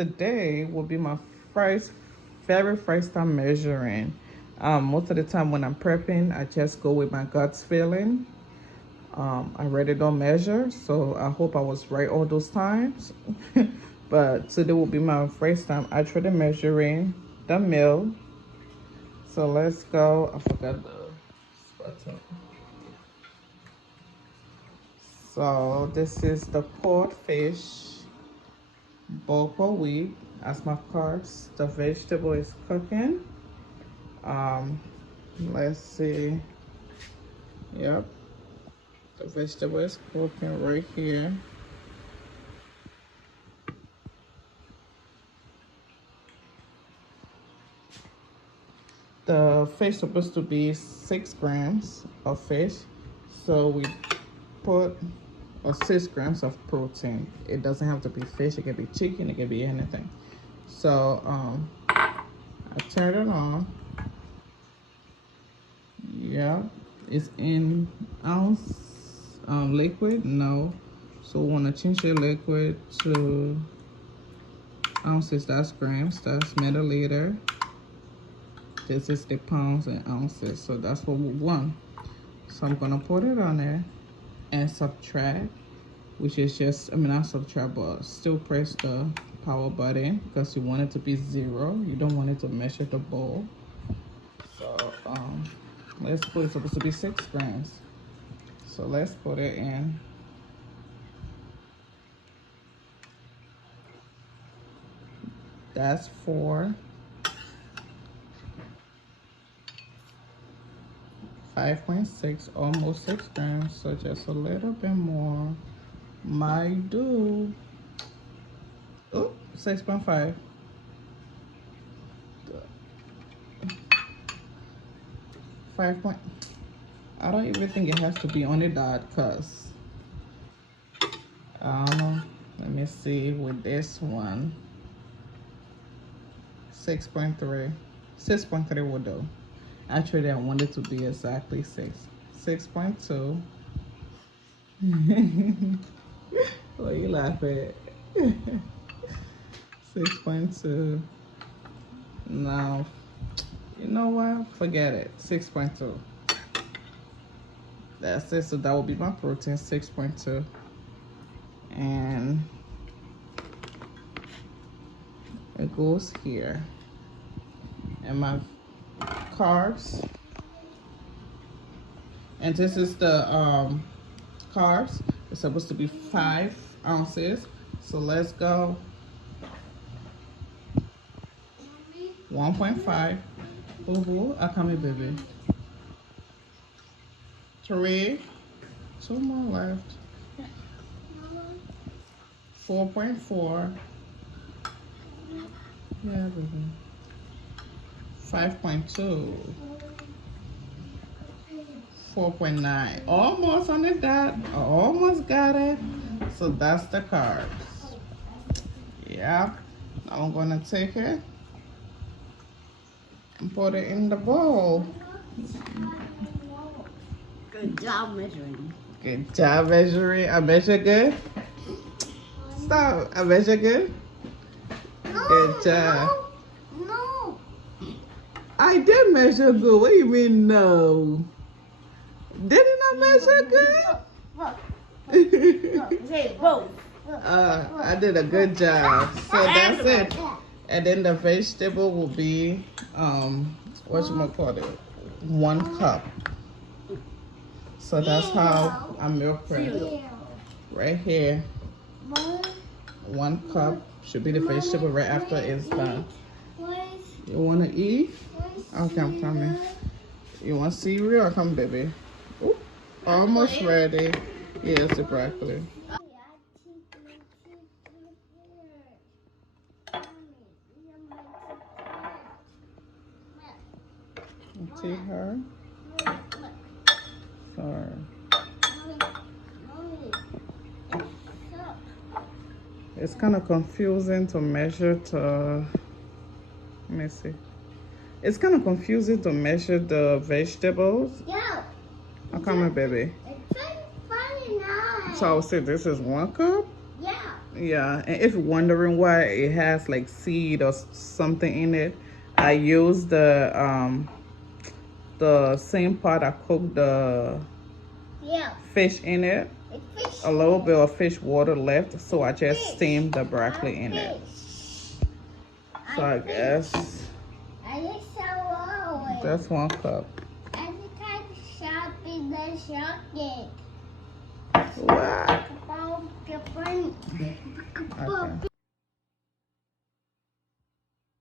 today will be my very first time measuring. Most of the time when I'm prepping, I just go with my gut's feeling. I really don't measure, so I hope I was right all those times. But today will be my first time actually measuring the meal. So let's go. I forgot the button. So this is the pork fish bowl per week as my carbs. The vegetable is cooking. Let's see. Yep, the vegetable is cooking right here. The fish supposed to be 6 grams of fish, so we put 6 grams of protein. It doesn't have to be fish, it can be chicken, it can be anything. So I turn it on. Yeah, it's in ounce liquid. No, so we want to change the liquid to ounces. That's grams, that's milliliter. This is the pounds and ounces, so that's what we want. So I'm gonna put it on there and subtract, which is just, I mean, not subtract, but still press the power button because you want it to be 0. You don't want it to measure the bowl. So let's put it's supposed to be 6 grams. So let's put it in. That's 4. 5.6, almost 6 grams, so just a little bit more might do. Oh, 6.5. 5 point. I don't even think it has to be on the dot, because I don't know. Let me see with this one. 6.3. 6.3 will do. Actually, I want it to be exactly 6. 6.2. What are you laughing at? 6.2. Now, you know what? Forget it. 6.2. That's it. So that will be my protein, 6.2. And it goes here. And my carbs. And this is the carbs. It's supposed to be 5 ounces. So let's go 1.5. Boo-boo, I come here, baby. 3. 2 more left. 4.4. Yeah, baby. 5.2. 4.9. Almost on the dot. Almost got it. So that's the carbs. Yeah. Now I'm gonna take it and put it in the bowl. Good job measuring. Good job measuring. I measure good. Stop. I measure good. No, Good job. No. I did measure good. What do you mean no? Didn't I measure good? Say both. I did a good job. So that's it. And then the vegetable will be whatchamacallit, 1 cup. So that's how I meal prep. Right here. 1 cup should be the vegetable right after it's done. You wanna eat? Okay, I'm coming. You want cereal? Come, baby. Ooh, almost ready. Yeah, it's the broccoli. See her? Sorry. It's kind of confusing to measure to, let me see. It's kind of confusing to measure the vegetables. Yeah. Come here, baby. It's funny now. So I would say this is 1 cup? Yeah. Yeah, and if you're wondering why it has like seed or something in it, I use the same pot I cooked the Yeah. fish in it. It's fish. A little bit of fish water left, so I just steamed the broccoli in it. So I guess I just saw that's 1 cup. every time shopping the shopping. Wow. Okay.